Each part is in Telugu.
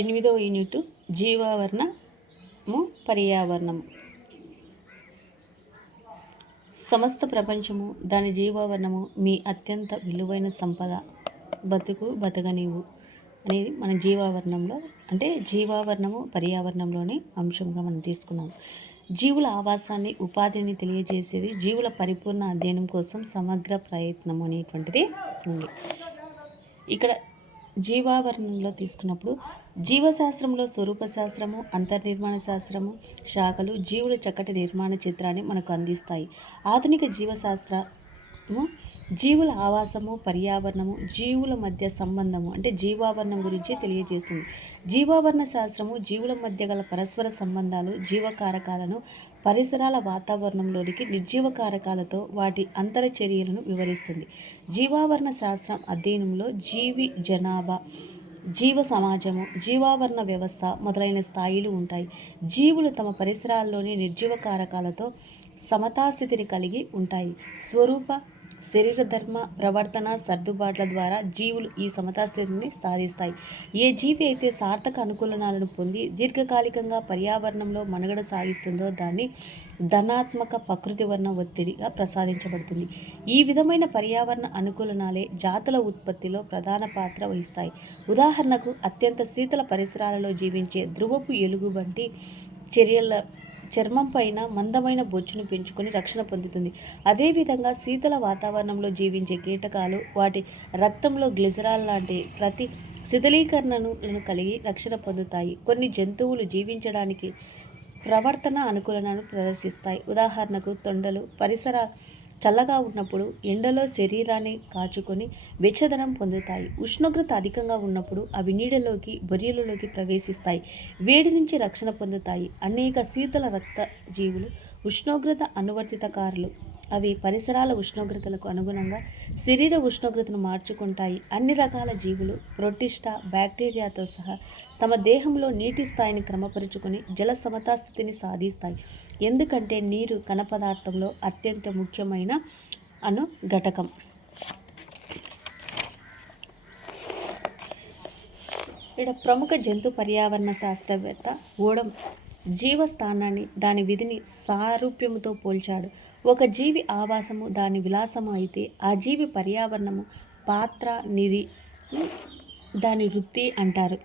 ఎనిమిదవ యూనిట్ జీవావరణము పర్యావరణము. సమస్త ప్రపంచము దాని జీవావరణము మీ అత్యంత విలువైన సంపద. బతుకు బతకనివు అనేది మన జీవావరణంలో అంటే జీవావరణము పర్యావరణంలోని అంశంగా మనం తీసుకున్నాం. జీవుల ఆవాసాన్ని ఉపాధిని తెలియజేసేది జీవుల పరిపూర్ణ అధ్యయనం కోసం సమగ్ర ప్రయత్నం అనేటువంటిది ఉంది. ఇక్కడ జీవావరణంలో తీసుకున్నప్పుడు జీవశాస్త్రంలో స్వరూప శాస్త్రము అంతర్నిర్మాణ శాస్త్రము శాఖలు జీవుల చక్కటి నిర్మాణ చిత్రాన్ని మనకు అందిస్తాయి. ఆధునిక జీవశాస్త్రము జీవుల ఆవాసము పర్యావరణము జీవుల మధ్య సంబంధము అంటే జీవావరణం గురించి తెలియజేస్తుంది. జీవావరణ శాస్త్రము జీవుల మధ్య గల పరస్పర సంబంధాలు జీవకారకాలను పరిసరాల వాతావరణంలోనికి నిర్జీవ కారకాలతో వాటి అంతరచర్యలను వివరిస్తుంది. జీవావరణ శాస్త్రం అధ్యయనంలో జీవి జనాభా జీవ సమాజము జీవావరణ వ్యవస్థ మొదలైన స్థాయిలు ఉంటాయి. జీవులు తమ పరిసరాల్లోని నిర్జీవ కారకాలతో సమతాస్థితిని కలిగి ఉంటాయి. స్వరూప శరీర ధర్మ ప్రవర్తన సర్దుబాట్ల ద్వారా జీవులు ఈ సమతాస్థితిని సాధిస్తాయి. ఏ జీవి అయితే సార్థక అనుకూలనాలను పొంది దీర్ఘకాలికంగా పర్యావరణంలో మనుగడ సాగిస్తుందో దాన్ని ధనాత్మక ప్రకృతి వర్ణ ఒత్తిడిగా ప్రసాదించబడుతుంది. ఈ విధమైన పర్యావరణ అనుకూలనాలే జాతుల ఉత్పత్తిలో ప్రధాన పాత్ర వహిస్తాయి. ఉదాహరణకు అత్యంత శీతల పరిసరాలలో జీవించే ధ్రువపు ఎలుగు వంటి చర్యల చర్మం పైన మందమైన బొచ్చును పెంచుకొని రక్షణ పొందుతుంది. అదేవిధంగా శీతల వాతావరణంలో జీవించే కీటకాలు వాటి రక్తంలో గ్లిజరాల్ లాంటి ప్రతి శిథిలీకరణను కలిగి రక్షణ పొందుతాయి. కొన్ని జంతువులు జీవించడానికి ప్రవర్తన అనుకూలనను ప్రదర్శిస్తాయి. ఉదాహరణకు తొండలు పరిసర చల్లగా ఉన్నప్పుడు ఎండలో శరీరాన్ని కాచుకొని వెచ్చదనం పొందుతాయి. ఉష్ణోగ్రత అధికంగా ఉన్నప్పుడు అవి నీడలోకి బొరియలలోకి ప్రవేశిస్తాయి. వేడి నుంచి రక్షణ పొందుతాయి. అనేక శీతల రక్త జీవులు ఉష్ణోగ్రత అనువర్తితకారులు. అవి పరిసరాల ఉష్ణోగ్రతలకు అనుగుణంగా శరీర ఉష్ణోగ్రతను మార్చుకుంటాయి. అన్ని రకాల జీవులు ప్రోటిస్టా బ్యాక్టీరియాతో సహా తమ దేహంలో నీటి స్థాయిని క్రమపరుచుకొని జల సమతాస్థితిని సాధిస్తాయి. ఎందుకంటే నీరు కణ పదార్థంలో అత్యంత ముఖ్యమైన అను ఘటకం ఇక్కడ ప్రముఖ జంతు పర్యావరణ శాస్త్రవేత్త ఓడం జీవస్థానాన్ని దాని విధిని సారూప్యముతో పోల్చాడు. ఒక జీవి ఆవాసము దాని విలాసము అయితే ఆ జీవి పర్యావరణము పాత్ర నిధి దాని వృత్తి అంటారు.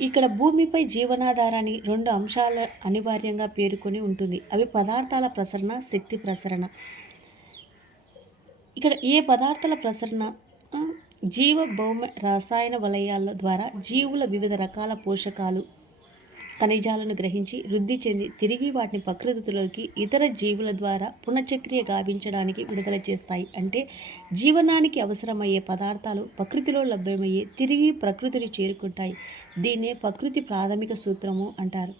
ఇక్కడ భూమిపై జీవనాధారాన్ని రెండు అంశాల అనివార్యంగా పేర్కొని ఉంటుంది. అవి పదార్థాల ప్రసరణ శక్తి ప్రసరణ. ఇక్కడ ఏ పదార్థాల ప్రసరణ? జీవ భౌమ రసాయన వలయాల ద్వారా జీవుల వివిధ రకాల పోషకాలు ఖనిజాలను గ్రహించి వృద్ధి చెంది తిరిగి వాటిని ప్రకృతిలోకి ఇతర జీవుల ద్వారా పునఃచక్రియ గావించడానికి విడుదల చేస్తాయి. అంటే జీవనానికి అవసరమయ్యే పదార్థాలు ప్రకృతిలో లభ్యమయ్యే తిరిగి ప్రకృతిని చేరుకుంటాయి. దీన్నే ప్రకృతి ప్రాథమిక సూత్రము అంటారు.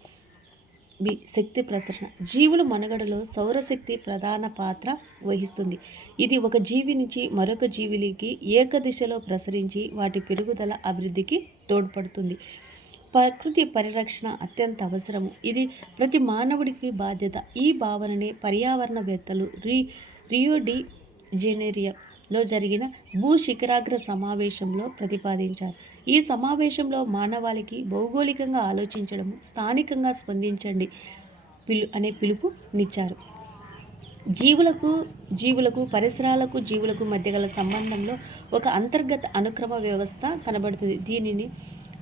బి శక్తి ప్రసరణ. జీవుల మనుగడలో సౌరశక్తి ప్రధాన పాత్ర వహిస్తుంది. ఇది ఒక జీవి నుంచి మరొక జీవిలికి ఏకదిశలో ప్రసరించి వాటి పెరుగుదల అభివృద్ధికి తోడ్పడుతుంది. ప్రకృతి పరిరక్షణ అత్యంత అవసరము. ఇది ప్రతి మానవుడికి బాధ్యత. ఈ భావననే పర్యావరణవేత్తలు రి రియో డి జెనేరియాలో జరిగిన భూ శిఖరాగ్ర సమావేశంలో ప్రతిపాదించారు. ఈ సమావేశంలో మానవాళికి భౌగోళికంగా ఆలోచించడం స్థానికంగా స్పందించండి పిలు అనే పిలుపునిచ్చారు జీవులకు జీవులకు పరిసరాలకు జీవులకు మధ్య గల సంబంధంలో ఒక అంతర్గత అనుక్రమ వ్యవస్థ కనబడుతుంది. దీనిని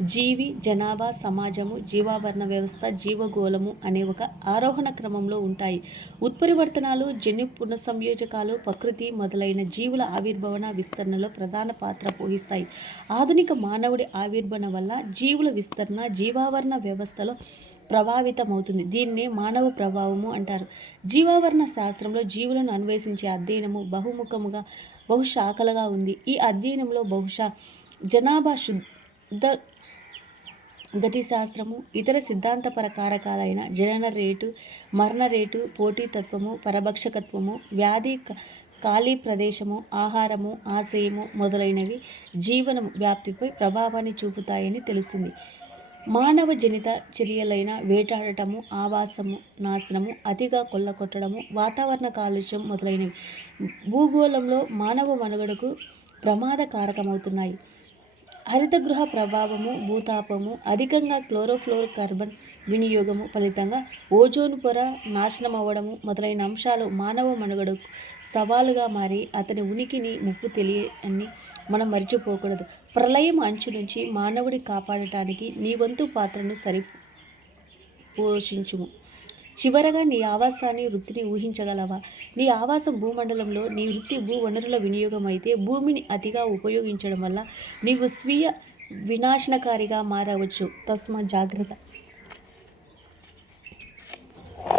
జీవి జనాభా సమాజము జీవావరణ వ్యవస్థ జీవగోళము అనే ఒక ఆరోహణ క్రమంలో ఉంటాయి. ఉత్పరివర్తనాలు జన్యు పునఃసంయోజకాలు ప్రకృతి మొదలైన జీవుల ఆవిర్భవన విస్తరణలో ప్రధాన పాత్ర పోషిస్తాయి. ఆధునిక మానవుడి ఆవిర్భవన వల్ల జీవుల విస్తరణ జీవావరణ వ్యవస్థలో ప్రభావితమవుతుంది. దీన్నే మానవ ప్రభావము అంటారు. జీవావరణ శాస్త్రంలో జీవులను అన్వేషించే అధ్యయనము బహుముఖముగా బహుశాఖలుగా ఉంది. ఈ అధ్యయనంలో బహుశా జనాభా శుద్ధ గతి శాస్త్రము ఇతర సిద్ధాంతపర కారకాలైన జనన రేటు మరణ రేటు పోటీతత్వము పరభక్షకత్వము వ్యాధి ఖాళీ ప్రదేశము ఆహారము ఆశయము మొదలైనవి జీవనం వ్యాప్తిపై ప్రభావాన్ని చూపుతాయని తెలుస్తుంది. మానవ జనిత చర్యలైన వేటాడటము ఆవాసము నాశనము అతిగా కొల్లకొట్టడము వాతావరణ కాలుష్యం మొదలైనవి భూగోళంలో మానవ మనుగడకు ప్రమాద కారకమవుతున్నాయి హరితగృహ ప్రభావము భూతాపము అధికంగా క్లోరోఫ్లోర్ కార్బన్ వినియోగము ఫలితంగా ఓజోన్ పొర నాశనం అవ్వడము మొదలైన అంశాలు మానవ మనుగడకు సవాలుగా మారి అతని ఉనికిని ముప్పు తెలియని మనం మరిచిపోకూడదు. ప్రళయం అంచు నుంచి మానవుడి కాపాడటానికి నీ వంతు పాత్రను సరి పోషించుము చివరగా నీ ఆవాసాన్ని వృత్తిని ఊహించగలవా? నీ ఆవాసం భూమండలంలో నీ వృత్తి భూ వనరుల వినియోగం అయితే భూమిని అతిగా ఉపయోగించడం వల్ల నీవు స్వీయ వినాశనకారిగా మారవచ్చు. తస్మా జాగ్రత్త.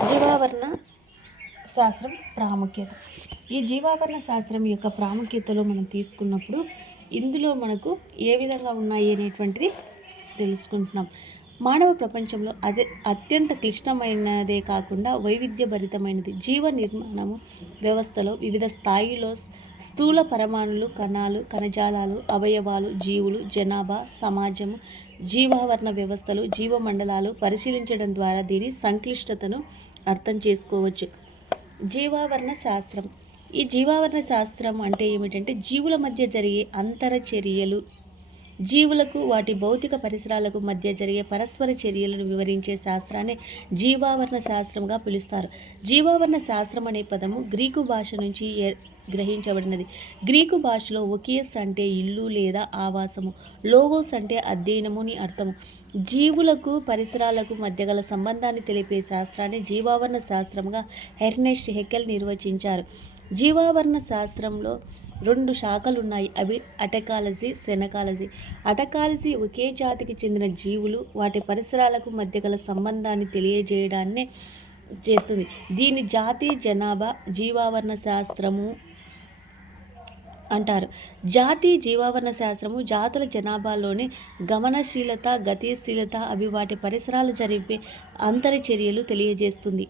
జీవావరణ శాస్త్రం ప్రాముఖ్యత. ఈ జీవావరణ శాస్త్రం యొక్క ప్రాముఖ్యతలో మనం తీసుకున్నప్పుడు ఇందులో మనకు ఏ విధంగా ఉన్నాయి అనేటువంటిది తెలుసుకుంటున్నాం. మానవ ప్రపంచంలో అదే అత్యంత క్లిష్టమైనదే కాకుండా వైవిధ్యభరితమైనది. జీవ నిర్మాణము వ్యవస్థలో వివిధ స్థాయిలో స్థూల పరమాణులు కణాలు కణజాలాలు అవయవాలు జీవులు జనాభా సమాజము జీవావరణ వ్యవస్థలు జీవమండలాలు పరిశీలించడం ద్వారా దీని సంక్లిష్టతను అర్థం చేసుకోవచ్చు. జీవావరణ శాస్త్రం. ఈ జీవావరణ శాస్త్రం అంటే ఏమిటంటే జీవుల మధ్య జరిగే అంతర చర్యలు జీవులకు వాటి భౌతిక పరిసరాలకు మధ్య జరిగే పరస్పర చర్యలను వివరించే శాస్త్రాన్ని జీవావరణ శాస్త్రంగా పిలుస్తారు. జీవావరణ శాస్త్రం అనే పదము గ్రీకు భాష నుంచి ఏ- గ్రహించబడినది. గ్రీకు భాషలో ఒకేస్ అంటే ఇల్లు లేదా ఆవాసము లోగోస్ అంటే అధ్యయనము అని అర్థము. జీవులకు పరిసరాలకు మధ్య గల సంబంధాన్ని తెలిపే శాస్త్రాన్ని జీవావరణ శాస్త్రంగా హెర్నెస్ట్ హెకెల్ నిర్వచించారు. జీవావరణ శాస్త్రంలో రెండు శాఖలు ఉన్నాయి అవి అటకాలజీ సెనకాలజీ అటకాలజీ ఒకే జాతికి చెందిన జీవులు వాటి పరిసరాలకు మధ్య గల సంబంధాన్ని తెలియజేయడాన్నే చేస్తుంది. దీని జాతి జనాభా జీవావరణ శాస్త్రము అంటారు. జాతి జీవావరణ శాస్త్రము జాతుల జనాభాలోని గమనశీలత గతిశీలత అవి వాటి పరిసరాలు జరిపే అంతర చర్యలు తెలియజేస్తుంది.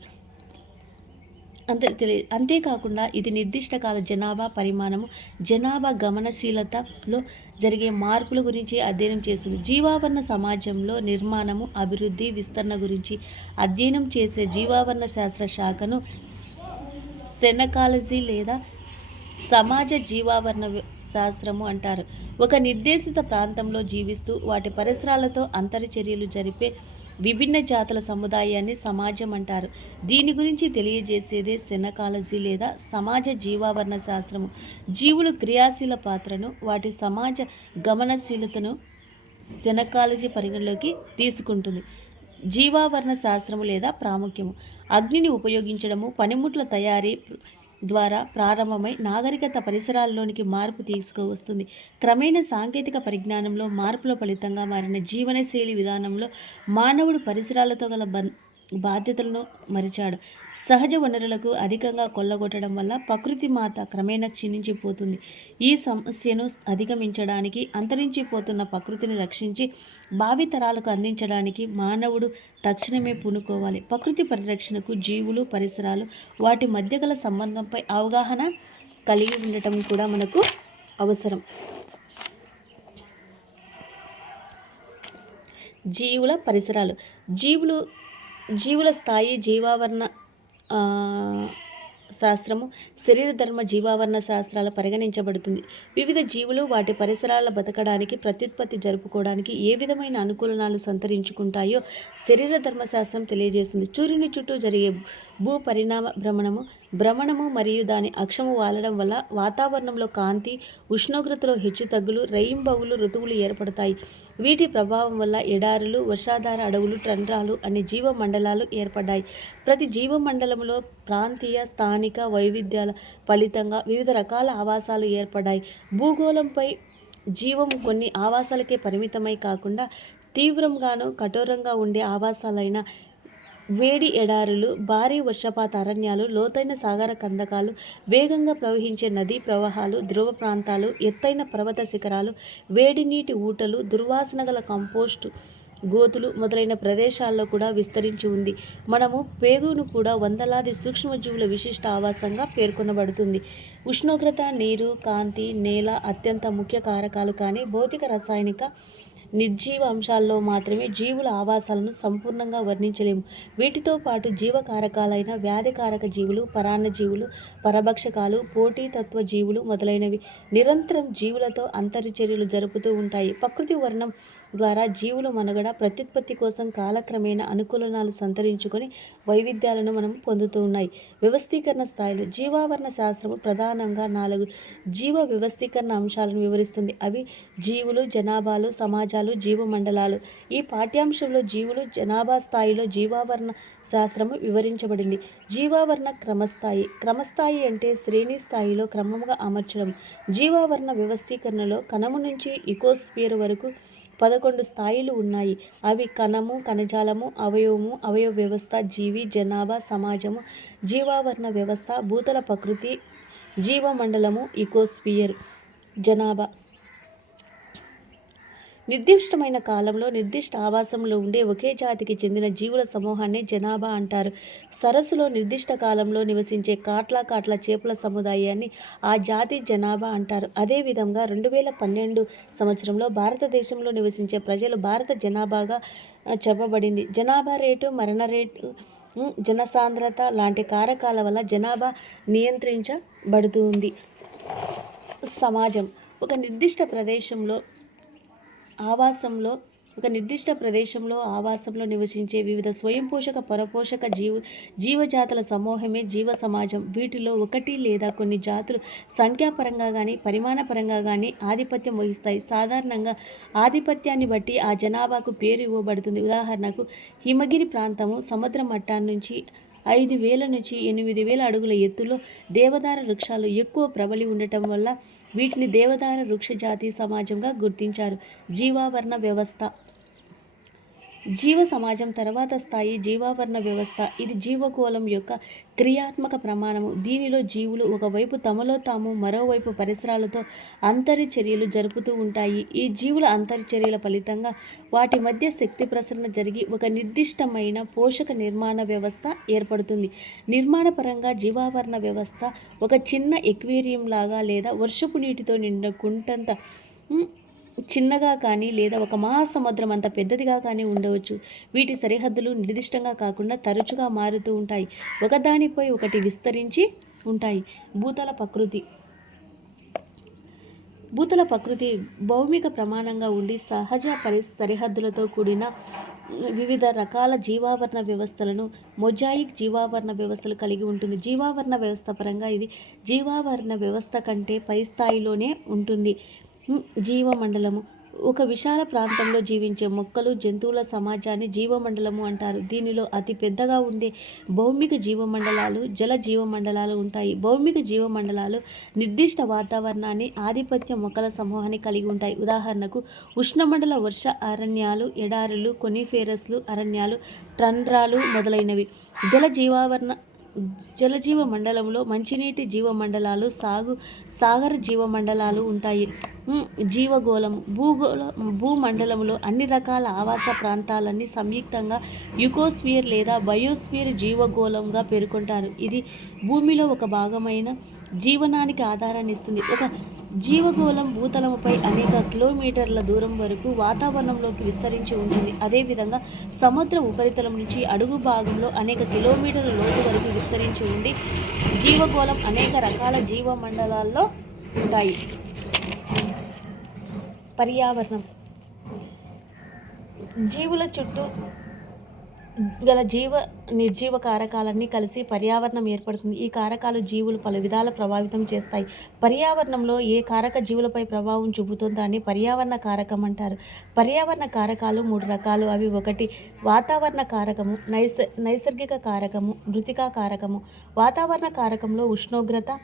అంతే తెలియ అంతేకాకుండా ఇది నిర్దిష్ట కాల జనాభా పరిమాణము జనాభా గమనశీలతలో జరిగే మార్పుల గురించి అధ్యయనం చేస్తుంది. జీవావరణ సమాజంలో నిర్మాణము అభివృద్ధి విస్తరణ గురించి అధ్యయనం చేసే జీవావరణ శాస్త్ర శాఖను సెనకాలజీ లేదా సమాజ జీవావరణ శాస్త్రము అంటారు. ఒక నిర్దేశిత ప్రాంతంలో జీవిస్తూ వాటి పరిసరాలతో అంతరచర్యలు జరిపే విభిన్న జాతుల సముదాయాన్ని సమాజం అంటారు. దీని గురించి తెలియజేసేదే సెనకాలజీ లేదా సమాజ జీవావరణ శాస్త్రము. జీవులు క్రియాశీల పాత్రను వాటి సమాజ గమనశీలతను సెనకాలజీ పరిగణలోకి తీసుకుంటుంది. జీవావరణ శాస్త్రము లేదా ప్రాముఖ్యము. అగ్నిని ఉపయోగించడము పనిముట్ల తయారీ ద్వారా ప్రారంభమై నాగరికత పరిసరాల్లోనికి మార్పు తీసుకువస్తుంది. క్రమేణ సాంకేతిక పరిజ్ఞానంలో మార్పుల ఫలితంగా మారిన జీవనశైలి విధానంలో మానవుడు పరిసరాలతో గల బం బాధ్యతలను మరిచాడు. సహజ వనరులకు అధికంగా కొల్లగొట్టడం వల్ల ప్రకృతి మాత క్రమేణా క్షీణించిపోతుంది. ఈ సమస్యను అధిగమించడానికి అంతరించిపోతున్న ప్రకృతిని రక్షించి భావితరాలకు అందించడానికి మానవుడు తక్షణమే పూనుకోవాలి. ప్రకృతి పరిరక్షణకు జీవులు పరిసరాలు వాటి మధ్య గల సంబంధంపై అవగాహన కలిగి ఉండటం కూడా మనకు అవసరం. జీవుల పరిసరాలు. జీవులు జీవుల స్థాయి జీవావరణ శాస్త్రము శరీరధర్మ జీవావరణ శాస్త్రాల పరిగణించబడుతుంది. వివిధ జీవులు వాటి పరిసరాల బతకడానికి ప్రత్యుత్పత్తి జరుపుకోవడానికి ఏ విధమైన అనుకూలనాలు సంతరించుకుంటాయో శరీరధర్మ శాస్త్రం తెలియజేస్తుంది సూర్యుని చుట్టూ జరిగే భూ పరిణామ భ్రమణము భ్రమణము మరియు దాని అక్షము వాలడం వల్ల వాతావరణంలో కాంతి ఉష్ణోగ్రతలో హెచ్చుతగ్గులు రైయింబవులు ఋతువులు ఏర్పడతాయి. వీటి ప్రభావం వల్ల ఎడారులు వర్షాధార అడవులు ట్రండ్రాలు అనే జీవ మండలాలు ఏర్పడ్డాయి. ప్రతి జీవ మండలంలో ప్రాంతీయ స్థానిక వైవిధ్యాల ఫలితంగా వివిధ రకాల ఆవాసాలు ఏర్పడ్డాయి. భూగోళంపై జీవం కొన్ని ఆవాసాలకే పరిమితమై కాకుండా తీవ్రంగాను కఠోరంగా ఉండే ఆవాసాలైన వేడి ఎడారులు భారీ వర్షపాత అరణ్యాలు లోతైన సాగర కందకాలు వేగంగా ప్రవహించే నదీ ప్రవాహాలు ధ్రువ ప్రాంతాలు ఎత్తైన పర్వత శిఖరాలు వేడి నీటి ఊటలు దుర్వాసన గల కంపోస్టు గోతులు మొదలైన ప్రదేశాల్లో కూడా విస్తరించి ఉంది. మనము పేగును కూడా వందలాది సూక్ష్మజీవుల విశిష్ట ఆవాసంగా పేర్కొనబడుతుంది. ఉష్ణోగ్రత నీరు కాంతి నేల అత్యంత ముఖ్య కారకాలు కానీ భౌతిక రసాయనిక నిర్జీవ అంశాల్లో మాత్రమే జీవుల ఆవాసాలను సంపూర్ణంగా వర్ణించలేము. వీటితో పాటు జీవకారకాలైన వ్యాధికారక జీవులు పరాన్న జీవులు పరభక్షకాలు పోటీతత్వ జీవులు మొదలైనవి నిరంతరం జీవులతో అంతర్చర్యలు జరుపుతూ ఉంటాయి. ప్రకృతి వర్ణం ద్వారా జీవుల మనుగడ ప్రత్యుత్పత్తి కోసం కాలక్రమేణా అనుకూలనాలు సంతరించుకొని వైవిధ్యాలను మనం పొందుతూ ఉన్నాయి. వ్యవస్థీకరణ స్థాయిలో జీవావరణ శాస్త్రము ప్రధానంగా నాలుగు జీవ వ్యవస్థీకరణ అంశాలను వివరిస్తుంది. అవి జీవులు జనాభాలు సమాజాలు జీవమండలాలు. ఈ పాఠ్యాంశంలో జీవులు జనాభా స్థాయిలో జీవావరణ శాస్త్రము వివరించబడింది. జీవావరణ క్రమస్థాయి. క్రమస్థాయి అంటే శ్రేణి స్థాయిలో క్రమంగా అమర్చడం. జీవావరణ వ్యవస్థీకరణలో కణము నుంచి ఇకోస్పియర్ వరకు పదకొండు స్థాయిలు ఉన్నాయి. అవి కణము కణజాలము అవయవము అవయవ వ్యవస్థ జీవి జనాభా సమాజము జీవావరణ వ్యవస్థ భూతల ప్రకృతి జీవమండలము ఇకోస్పియర్ జనాభా. నిర్దిష్టమైన కాలంలో నిర్దిష్ట ఆవాసంలో ఉండే ఒకే జాతికి చెందిన జీవుల సమూహాన్ని జనాభా అంటారు. సరస్సులో నిర్దిష్ట కాలంలో నివసించే కాట్ల కాట్ల చేపల సముదాయాన్ని ఆ జాతి జనాభా అంటారు. అదేవిధంగా రెండు వేల పన్నెండు సంవత్సరంలో భారతదేశంలో నివసించే ప్రజలు భారత జనాభాగా చెప్పబడింది. జనాభా రేటు మరణ రేటు జనసాంద్రత లాంటి కారకాల వల్ల జనాభా నియంత్రించబడుతుంది సమాజం ఒక నిర్దిష్ట ప్రదేశంలో ఆవాసంలో ఒక నిర్దిష్ట ప్రదేశంలో ఆవాసంలో నివసించే వివిధ స్వయం పోషక పరపోషక జీవ జీవజాతుల సమూహమే జీవ సమాజం వీటిలో ఒకటి లేదా కొన్ని జాతులు సంఖ్యాపరంగా కానీ పరిమాణపరంగా కానీ ఆధిపత్యం వహిస్తాయి. సాధారణంగా ఆధిపత్యాన్ని బట్టి ఆ జనాభాకు పేరు ఇవ్వబడుతుంది. ఉదాహరణకు హిమగిరి ప్రాంతము సముద్ర మట్టాన్ని నుంచి ఐదు వేల నుంచి ఎనిమిది వేల అడుగుల ఎత్తులో దేవదార వృక్షాలు ఎక్కువ ప్రబలి ఉండటం వల్ల వీటిని దేవదార వృక్ష జాతి సమాజంగా గుర్తించారు. జీవావరణ వ్యవస్థ జీవ సమాజం తర్వాత స్థాయి జీవావరణ వ్యవస్థ. ఇది జీవకోళం యొక్క క్రియాత్మక ప్రమాణము. దీనిలో జీవులు ఒకవైపు తమలో తాము మరోవైపు పరిసరాలతో అంతరిచర్యలు జరుపుతూ ఉంటాయి. ఈ జీవుల అంతరిచర్యల ఫలితంగా వాటి మధ్య శక్తి ప్రసరణ జరిగి ఒక నిర్దిష్టమైన పోషక నిర్మాణ వ్యవస్థ ఏర్పడుతుంది. నిర్మాణపరంగా జీవావరణ వ్యవస్థ ఒక చిన్న ఎక్వేరియం లాగా లేదా వర్షపు నీటితో నిండిన కుంటంత చిన్నగా కానీ లేదా ఒక మహాసముద్రం అంత పెద్దదిగా కానీ ఉండవచ్చు. వీటి సరిహద్దులు నిర్దిష్టంగా కాకుండా తరచుగా మారుతూ ఉంటాయి. ఒకదానిపై ఒకటి విస్తరించి ఉంటాయి. భూతల ప్రకృతి. భూతల ప్రకృతి భౌమిక ప్రమాణంగా ఉండి సహజ పరి సరిహద్దులతో కూడిన వివిధ రకాల జీవావరణ వ్యవస్థలను మొజాయిక్ జీవావరణ వ్యవస్థలు కలిగి ఉంటుంది. జీవావరణ వ్యవస్థ పరంగా ఇది జీవావరణ వ్యవస్థ కంటే పై స్థాయిలోనే ఉంటుంది. జీవమండలము. ఒక విశాల ప్రాంతంలో జీవించే మొక్కలు జంతువుల సమాజాన్ని జీవమండలము అంటారు. దీనిలో అతి పెద్దగా ఉండే భౌమిక జీవమండలాలు జల జీవమండలాలు ఉంటాయి. భౌమిక జీవమండలాలు నిర్దిష్ట వాతావరణాన్ని ఆధిపత్య మొక్కల సమూహాన్ని కలిగి ఉంటాయి. ఉదాహరణకు ఉష్ణమండల వర్ష అరణ్యాలు ఎడారులు కొనిఫేరస్లు అరణ్యాలు ట్రండ్రాలు మొదలైనవి. జల జీవావరణ జలజీవ మండలంలో మంచినీటి జీవమండలాలు సాగు సాగర జీవమండలాలు ఉంటాయి. జీవగోళం భూగోళ భూమండలంలో అన్ని రకాల ఆవాస ప్రాంతాలన్నీ సంయుక్తంగా యుకోస్ఫియర్ లేదా బయోస్ఫియర్ జీవగోళంగా పేర్కొంటారు. ఇది భూమిలో ఒక భాగమైన జీవనానికి ఆధారాన్ని ఇస్తుంది. ఒక జీవగోళం భూతలముపై అనేక కిలోమీటర్ల దూరం వరకు వాతావరణంలోకి విస్తరించి ఉంటుంది. అదేవిధంగా సముద్ర ఉపరితలం నుంచి అడుగు భాగంలో అనేక కిలోమీటర్ల లోతు వరకు విస్తరించి ఉండి జీవగోళం అనేక రకాల జీవమండలాల్లో ఉంటాయి. పర్యావరణం. జీవుల చుట్టూ గల జీవ నిర్జీవ కారకాలన్నీ కలిసి పర్యావరణం ఏర్పడుతుంది. ఈ కారకాలు జీవులు పలు విధాల ప్రభావితం చేస్తాయి. పర్యావరణంలో ఏ కారక జీవులపై ప్రభావం చూపుతుందో దాన్ని పర్యావరణ కారకం అంటారు. పర్యావరణ కారకాలు మూడు రకాలు. అవి ఒకటి వాతావరణ కారకము నైస నైసర్గిక కారకము మృతికా కారకము. వాతావరణ కారకంలో ఉష్ణోగ్రత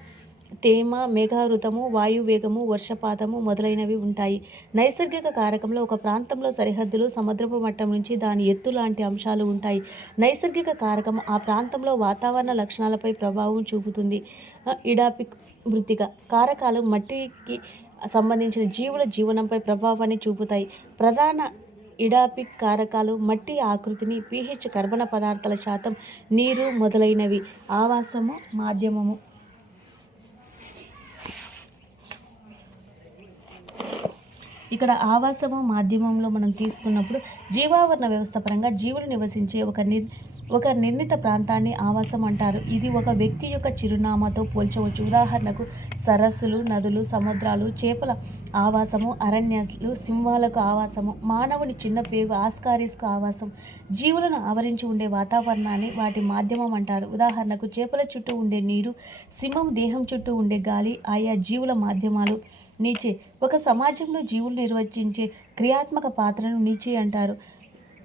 తేమ మేఘావృతము వాయువేగము వర్షపాతము మొదలైనవి ఉంటాయి. నైసర్గిక కారకంలో ఒక ప్రాంతంలో సరిహద్దులు సముద్రపు మట్టం నుంచి దాని ఎత్తు లాంటి అంశాలు ఉంటాయి. నైసర్గిక కారకం ఆ ప్రాంతంలో వాతావరణ లక్షణాలపై ప్రభావం చూపుతుంది. ఇడాపిక్ మృతిక. కారకాలు మట్టికి సంబంధించిన జీవుల జీవనంపై ప్రభావాన్ని చూపుతాయి. ప్రధాన ఇడాపిక్ కారకాలు మట్టి ఆకృతిని పీహెచ్ కర్బన పదార్థాల శాతం నీరు మొదలైనవి. ఆవాసము మాధ్యమము. ఇక్కడ ఆవాసము మాధ్యమంలో మనం తీసుకున్నప్పుడు జీవావరణ వ్యవస్థ పరంగా జీవులు నివసించే ఒక నిర్ ఒక నిర్ణీత ప్రాంతాన్ని ఆవాసం అంటారు. ఇది ఒక వ్యక్తి యొక్క చిరునామాతో పోల్చవచ్చు. ఉదాహరణకు సరస్సులు నదులు సముద్రాలు చేపల ఆవాసము అరణ్యాలు సింహాలకు ఆవాసము మానవుని చిన్న పేగు ఆస్కారిస్కు ఆవాసం. జీవులను ఆవరించి ఉండే వాతావరణాన్ని వాటి మాధ్యమం అంటారు. ఉదాహరణకు చేపల చుట్టూ ఉండే నీరు సింహం దేహం చుట్టూ ఉండే గాలి ఆయా జీవుల మాధ్యమాలు నీచే. ఒక సమాజంలో జీవులు నిర్వచించే క్రియాత్మక పాత్రను నీచే అంటారు.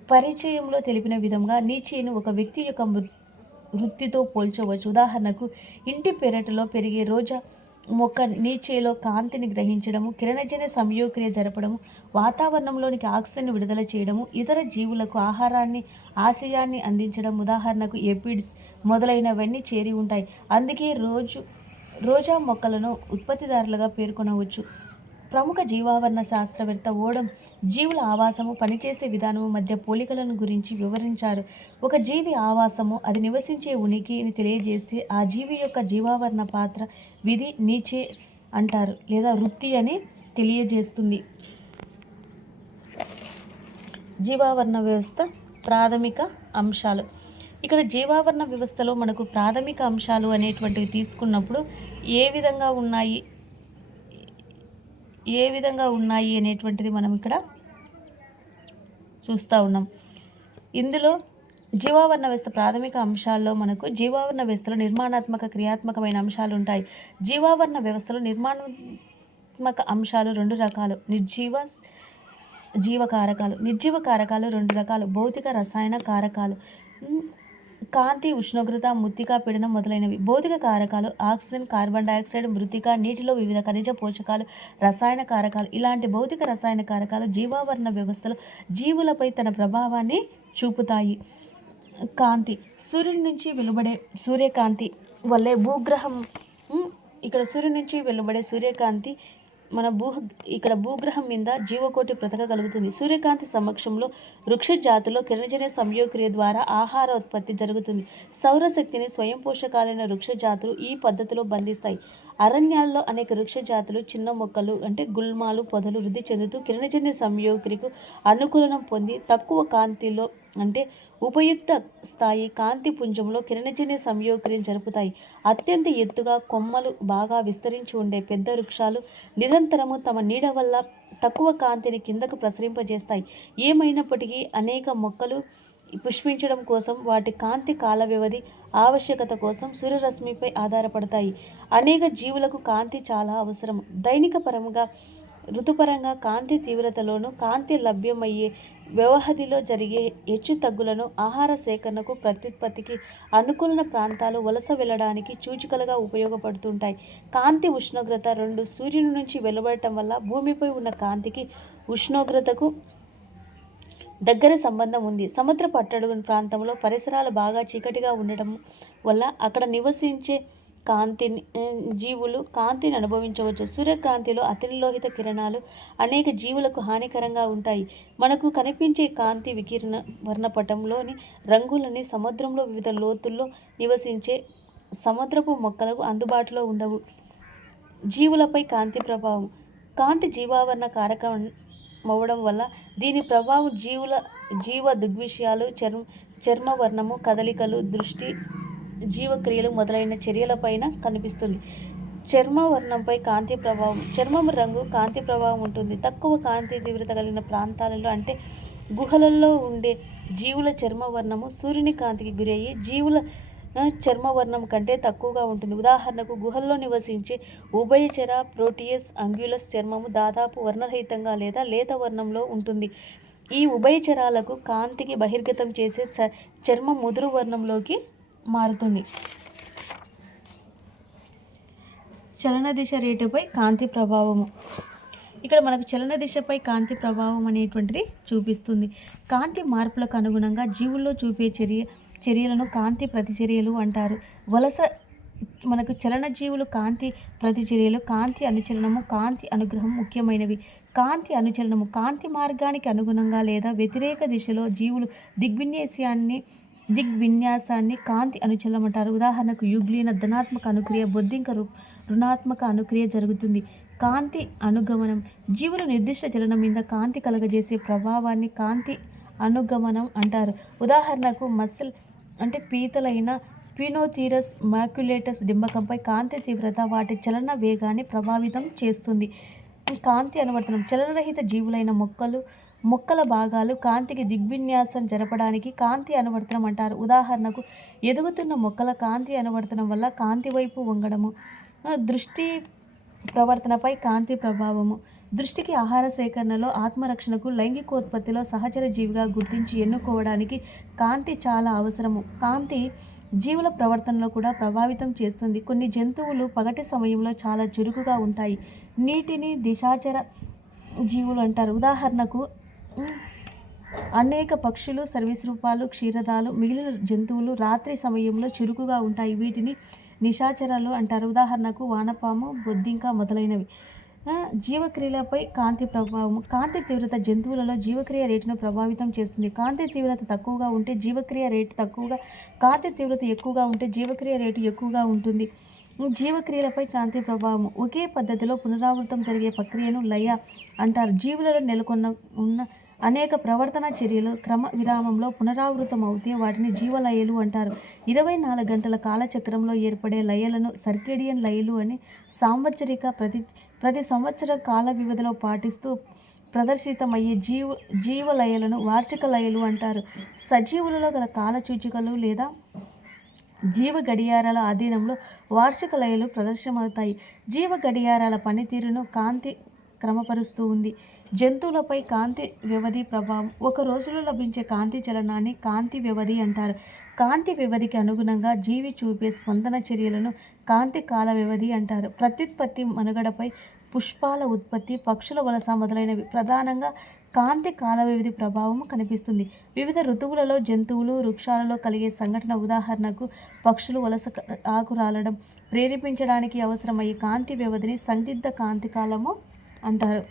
పరిచయంలో తెలిపిన విధంగా నీచేను ఒక వ్యక్తి యొక్క వృత్తితో పోల్చవచ్చు. ఉదాహరణకు ఇంటి పెరటిలో పెరిగే రోజా మొక్క నీచేలో కాంతిని గ్రహించడము కిరణజన్య సంయోక్రియ జరపడము వాతావరణంలోనికి ఆక్సిజన్ విడుదల చేయడము ఇతర జీవులకు ఆహారాన్ని ఆశయాన్ని అందించడం ఉదాహరణకు ఎపిడ్స్ మొదలైనవన్నీ చేరి ఉంటాయి. అందుకే రోజు రోజా మొక్కలను ఉత్పత్తిదారులుగా పేర్కొనవచ్చు. ప్రముఖ జీవావరణ శాస్త్రవేత్త ఓడం జీవుల ఆవాసము పనిచేసే విధానము మధ్య పోలికలను గురించి వివరించారు. ఒక జీవి ఆవాసము అది నివసించే ఉనికిని తెలియజేస్తే ఆ జీవి యొక్క జీవావరణ పాత్ర విధి నీచే అంటారు లేదా వృత్తి అని తెలియజేస్తుంది. జీవావరణ వ్యవస్థ ప్రాథమిక అంశాలు. ఇక్కడ జీవావరణ వ్యవస్థలో మనకు ప్రాథమిక అంశాలు అనేటువంటివి తీసుకున్నప్పుడు ఏ విధంగా ఉన్నాయి? ఏ విధంగా ఉన్నాయి అనేటువంటిది మనం ఇక్కడ చూస్తూ ఉన్నాం. ఇందులో జీవావరణ వ్యవస్థ ప్రాథమిక అంశాల్లో మనకు జీవావరణ వ్యవస్థలో నిర్మాణాత్మక క్రియాత్మకమైన అంశాలు ఉంటాయి. జీవావరణ వ్యవస్థలో నిర్మాణాత్మక అంశాలు రెండు రకాలు. నిర్జీవ జీవ కారకాలు నిర్జీవ కారకాలు రెండు రకాలు. భౌతిక రసాయన కారకాలు. కాంతి ఉష్ణోగ్రత మృతికా పీడనం మొదలైనవి. భౌతిక కారకాలు ఆక్సిజన్ కార్బన్ డైఆక్సైడ్ మృతిక నీటిలో వివిధ ఖనిజ పోషకాలు రసాయన కారకాలు. ఇలాంటి భౌతిక రసాయన కారకాలు జీవావరణ వ్యవస్థలు జీవులపై తన ప్రభావాన్ని చూపుతాయి. కాంతి. సూర్యుడి నుంచి వెలువడే సూర్యకాంతి వల్లే భూగ్రహం. ఇక్కడ సూర్యుడి నుంచి వెలువడే సూర్యకాంతి మన భూ ఇక్కడ భూగ్రహం మీద జీవకోటి బ్రతకగలుగుతుంది. సూర్యకాంతి సమక్షంలో వృక్ష జాతిలో కిరణజన్య సంయోక్రియ ద్వారా ఆహార ఉత్పత్తి జరుగుతుంది. సౌరశక్తిని స్వయం పోషకాలైన వృక్ష జాతులు ఈ పద్ధతిలో బంధిస్తాయి. అరణ్యాల్లో అనేక వృక్ష జాతులు చిన్న మొక్కలు అంటే గుల్మాలు పొదలు వృద్ధి చెందుతూ కిరణజన్య సంయోక్రియకు అనుకూలనం పొంది తక్కువ కాంతిలో అంటే ఉపయుక్త స్థాయి కాంతి పుంజంలో కిరణజన్య సంయోక్రియం జరుపుతాయి. అత్యంత ఎత్తుగా కొమ్మలు బాగా విస్తరించి ఉండే పెద్ద వృక్షాలు నిరంతరము తమ నీడ వల్ల తక్కువ కాంతిని కిందకు ప్రసరింపజేస్తాయి. ఏమైనప్పటికీ అనేక మొక్కలు పుష్పించడం కోసం వాటి కాంతి కాల వ్యవధి ఆవశ్యకత కోసం సూర్యరశ్మిపై ఆధారపడతాయి. అనేక జీవులకు కాంతి చాలా అవసరం. దైనిక పరంగా ఋతుపరంగా కాంతి తీవ్రతలోను కాంతి లభ్యమయ్యే వ్యవహదిలో జరిగే హెచ్చు తగ్గులను ఆహార సేకరణకు ప్రత్యుత్పత్తికి అనుకూల ప్రాంతాలు వలస వెళ్ళడానికి సూచికలుగా ఉపయోగపడుతుంటాయి. కాంతి ఉష్ణోగ్రత రెండు సూర్యుని నుంచి వెలువడటం వల్ల భూమిపై ఉన్న కాంతికి ఉష్ణోగ్రతకు దగ్గర సంబంధం ఉంది. సముద్ర పట్టడుగు ప్రాంతంలో పరిసరాలు బాగా చీకటిగా ఉండటం వల్ల అక్కడ నివసించే కాంతిని జీవులు కాంతిని అనుభవించవచ్చు. సూర్యకాంతిలో అతిలోహిత కిరణాలు అనేక జీవులకు హానికరంగా ఉంటాయి. మనకు కనిపించే కాంతి వికిరణ వర్ణపటంలోని రంగులని సముద్రంలో వివిధ లోతుల్లో నివసించే సముద్రపు మొక్కలకు అందుబాటులో ఉండవు. జీవులపై కాంతి ప్రభావం కాంతి జీవావరణ కారకం అవ్వడం వల్ల దీని ప్రభావం జీవుల జీవ దృగ్విషయాలు చర్మ చర్మవర్ణము కదలికలు దృష్టి జీవక్రియలు మొదలైన చర్యలపైన కనిపిస్తుంది. చర్మ వర్ణంపై కాంతి ప్రభావం చర్మం రంగు కాంతి ప్రభావం ఉంటుంది. తక్కువ కాంతి తీవ్రత కలిగిన ప్రాంతాలలో అంటే గుహలలో ఉండే జీవుల చర్మ వర్ణము సూర్యుని కాంతికి గురయ్యి జీవుల చర్మవర్ణం చర్మ వర్ణం కంటే తక్కువగా ఉంటుంది. ఉదాహరణకు గుహల్లో నివసించే ఉభయచర ప్రోటియస్ అంగ్యులస్ చర్మము దాదాపు వర్ణరహితంగా లేదా లేత వర్ణంలో ఉంటుంది. ఈ ఉభయచరాలకు కాంతికి బహిర్గతం చేసే చ చర్మం ముదురు వర్ణంలోకి మారుతుంది. చలన దిశ రేటుపై కాంతి ప్రభావము ఇక్కడ మనకు చలన దిశపై కాంతి ప్రభావం అనేటువంటిది చూపిస్తుంది. కాంతి మార్పులకు అనుగుణంగా జీవుల్లో చూపే చర్య చర్యలను కాంతి ప్రతిచర్యలు అంటారు. వలస మనకు చలన జీవులు కాంతి ప్రతిచర్యలు కాంతి అనుచరణము కాంతి అనుగ్రహం ముఖ్యమైనవి. కాంతి అనుచరణము కాంతి మార్గానికి అనుగుణంగా లేదా వ్యతిరేక దిశలో జీవులు దిగ్విన్యాసాన్ని దిగ్విన్యాసాన్ని కాంతి అనుచలం అంటారు. ఉదాహరణకు యుగ్లీన ధనాత్మక అనుక్రియ బొద్దింక రు రుణాత్మక అనుక్రియ జరుగుతుంది. కాంతి అనుగమనం జీవులు నిర్దిష్ట చలనం మీద కాంతి కలగజేసే ప్రభావాన్ని కాంతి అనుగమనం అంటారు. ఉదాహరణకు మసిల్ అంటే పీతలైన పినోథీరస్ మ్యాక్యులేటస్ డింబకంపై కాంతి తీవ్రత వాటి చలన వేగాన్ని ప్రభావితం చేస్తుంది. కాంతి అనువర్తనం చలనరహిత జీవులైన మొక్కలు మొక్కల భాగాలు కాంతికి దిగ్విన్యాసం జరపడానికి కాంతి అనువర్తనం అంటారు. ఉదాహరణకు ఎదుగుతున్న మొక్కల కాంతి అనువర్తనం వల్ల కాంతి వైపు వంగడము దృష్టి ప్రవర్తనపై కాంతి ప్రభావము. దృష్టికి ఆహార సేకరణలో ఆత్మరక్షణకు లైంగికోత్పత్తిలో సహచర జీవిగా గుర్తించి ఎన్నుకోవడానికి కాంతి చాలా అవసరము. కాంతి జీవుల ప్రవర్తనలో కూడా ప్రభావితం చేస్తుంది. కొన్ని జంతువులు పగటి సమయంలో చాలా చురుకుగా ఉంటాయి. నీటిని దిశాచర జీవులు అంటారు. ఉదాహరణకు అనేక పక్షులు సర్వీసృపాలు క్షీరదాలు మిగిలిన జంతువులు రాత్రి సమయంలో చురుకుగా ఉంటాయి. వీటిని నిశాచరాలు అంటారు. ఉదాహరణకు వానపాము బొద్దింక మొదలైనవి. జీవక్రియలపై కాంతి ప్రభావం కాంతి తీవ్రత జంతువులలో జీవక్రియ రేటును ప్రభావితం చేస్తుంది. కాంతి తీవ్రత తక్కువగా ఉంటే జీవక్రియ రేటు తక్కువగా కాంతి తీవ్రత ఎక్కువగా ఉంటే జీవక్రియ రేటు ఎక్కువగా ఉంటుంది. జీవక్రియలపై కాంతి ప్రభావం ఒకే పద్ధతిలో పునరావృతం జరిగే ప్రక్రియను లయ అంటారు. జీవులలో నెలకొన్న ఉన్న అనేక ప్రవర్తన చర్యలు క్రమ విరామంలో పునరావృతం అవుతే వాటిని జీవలయలు అంటారు. ఇరవై నాలుగు గంటల కాలచక్రంలో ఏర్పడే లయలను సర్కేడియన్ లయలు అని సాంవత్సరిక ప్రతి ప్రతి సంవత్సర కాల వ్యవధిలో పాటిస్తూ ప్రదర్శితమయ్యే జీవ జీవలయలను వార్షిక లయలు అంటారు. సజీవులలో గల కాల సూచికలు లేదా జీవ గడియారాల ఆధీనంలో వార్షిక లయలు ప్రదర్శనమవుతాయి. జీవ గడియారాల పనితీరును కాంతి క్రమపరుస్తూ ఉంది. జంతువులపై కాంతి వ్యవధి ప్రభావం. ఒక రోజులో లభించే కాంతి చలనాన్ని కాంతి వ్యవధి అంటారు. కాంతి వ్యవధికి అనుగుణంగా జీవి చూపే స్పందన చర్యలను కాంతి కాల వ్యవధి అంటారు. ప్రత్యుత్పత్తి మనుగడపై పుష్పాల ఉత్పత్తి పక్షుల వలస మొదలైనవి ప్రధానంగా కాంతి కాల వ్యవధి ప్రభావం కనిపిస్తుంది. వివిధ ఋతువులలో జంతువులు వృక్షాలలో కలిగే సంఘటన ఉదాహరణకు పక్షులు వలస ఆకురాలడం ఆకు రాలడం ప్రేరేపించడానికి అవసరమయ్యే కాంతి వ్యవధిని సందిగ్ధ కాంతి కాలము అంటారు.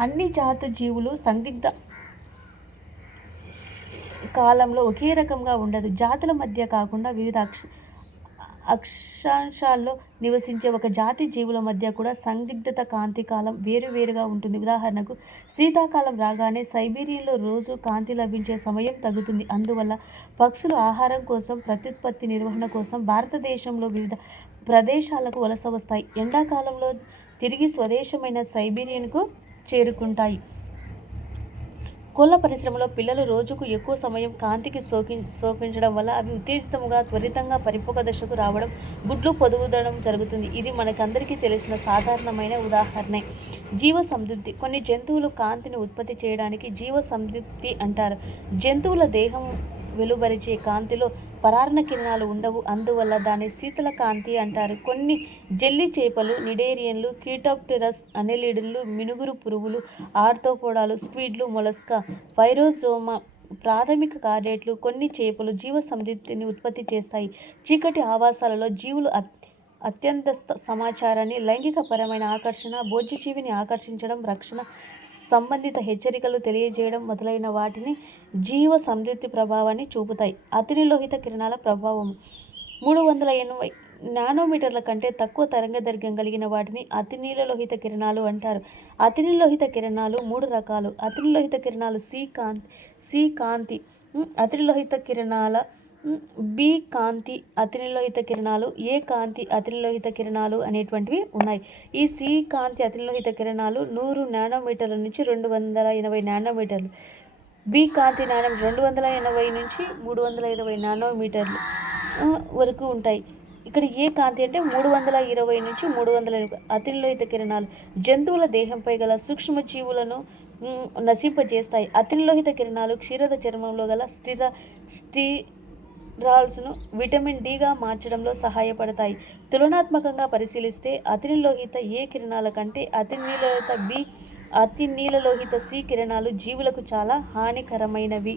అన్ని జాతి జీవులు సందిగ్ధ కాలంలో ఒకే రకంగా ఉండదు. జాతుల మధ్య కాకుండా వివిధ అక్ష అక్షాంశాల్లో నివసించే ఒక జాతి జీవుల మధ్య కూడా సందిగ్ధత కాంతి కాలం వేరువేరుగా ఉంటుంది. ఉదాహరణకు శీతాకాలం రాగానే సైబీరియాలో రోజు కాంతి లభించే సమయం తగ్గుతుంది. అందువల్ల పక్షులు ఆహారం కోసం ప్రత్యుత్పత్తి నిర్వహణ కోసం భారతదేశంలో వివిధ ప్రదేశాలకు వలస వస్తాయి. ఎండాకాలంలో తిరిగి స్వదేశమైన సైబీరియన్కు చేరుకుంటాయి. కోళ్ళ పరిశ్రమలో పిల్లలు రోజుకు ఎక్కువ సమయం కాంతికి సోకి సోకించడం వల్ల అవి ఉత్తేజితముగా త్వరితంగా పరిపక్వ దశకు రావడం గుడ్లు పొదుగుదడం జరుగుతుంది. ఇది మనకందరికీ తెలిసిన సాధారణమైన ఉదాహరణే. జీవ సంతృప్తి కొన్ని జంతువులు కాంతిని ఉత్పత్తి చేయడానికి జీవ సంతృప్తి అంటారు. జంతువుల దేహం వెలువరిచే కాంతిలో పరారణ కిరణాలు ఉండవు. అందువల్ల దాన్ని శీతల కాంతి అంటారు. కొన్ని జెల్లి చేపలు నిడేరియన్లు కీటోప్టెరస్ అనెలిడులు మినుగురు పురుగులు ఆర్థోపోడాలు స్క్విడ్లు మొలస్కా పైరోజోమా ప్రాథమిక కార్డేట్లు కొన్ని చేపలు జీవ సమృద్ధిని ఉత్పత్తి చేస్తాయి. చీకటి ఆవాసాలలో జీవులు అత్యంత సమాచారాన్ని లైంగికపరమైన ఆకర్షణ భోజ్యజీవిని ఆకర్షించడం రక్షణ సంబంధిత హెచ్చరికలు తెలియజేయడం మొదలైన వాటిని జీవ సమృద్ధి ప్రభావాన్ని చూపుతాయి. అతినిలోహిత కిరణాల ప్రభావం. మూడు వందల ఎనభై నానోమీటర్ల కంటే తక్కువ తరంగదైర్ఘ్యం కలిగిన వాటిని అతినీలలోహిత కిరణాలు అంటారు. అతినిలోహిత కిరణాలు మూడు రకాలు. అతినిలోహిత కిరణాలు సి కాంతి సి కాంతి అతిలోహిత అతినిలోహిత కిరణాల బి కాంతి అతినిలోహిత కిరణాలు ఏ కాంతి అతినిలోహిత కిరణాలు అనేటువంటివి ఉన్నాయి. ఈ సి కాంతి అతినిలోహిత కిరణాలు నూరు నానోమీటర్ల నుంచి రెండు వందల ఎనభై నానోమీటర్లు. బి కాంతి నాణం రెండు వందల ఎనభై నుంచి మూడు వందల ఇరవై నానోమీటర్లు వరకు ఉంటాయి. ఇక్కడ ఏ కాంతి అంటే మూడు వందల ఇరవై నుంచి మూడు వందల ఇరవై అతిలోహిత కిరణాలు. జంతువుల దేహంపై గల సూక్ష్మజీవులను మ్, నశింపజేస్తాయి. అతిలోహిత కిరణాలు క్షీరద చర్మంలో గల స్థిర స్టీరాల్స్ను విటమిన్ డిగా మార్చడంలో సహాయపడతాయి. తులనాత్మకంగా పరిశీలిస్తే అతిలోహిత ఏ కిరణాల కంటే అతినీలోహిత బి అతి నీలలోహిత సి కిరణాలు జీవులకు చాలా హానికరమైనవి.